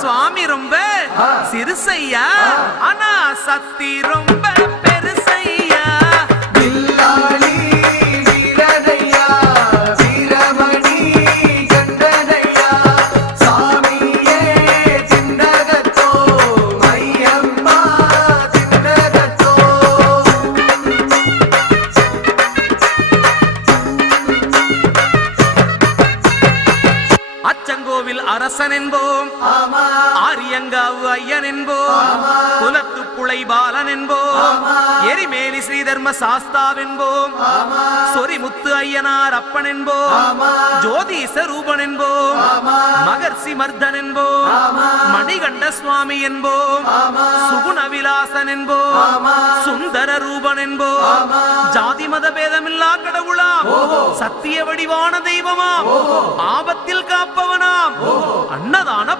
சுவாமி ரொம்ப சிறுசையா? ஆனா சக்தி ரொம்ப அச்சங்கோவில் அரசன் என்போம் ஆரியங்காவு ஐயன் என்போம் குலத்து புளை பாலன் என்போம் எரிமேலி ஸ்ரீதர்ம சாஸ்தாவென்போம். சொரிமுத்து ஐயனார் அப்பன் என்போம் ஜோதிச ரூபன் என்போம் மகர்ஷி மர்தன் என்போம் மணிகண்ட சுவாமி என்போம். சுகுண விலாசன் என்போம் சுந்தர ரூபன் என்போம் ஜாதி மத பேதமில்லா கடவுளாம். சத்திய வடிவான தெய்வமாம். ஆபத்தில் காப்பவனாம். அன்னதான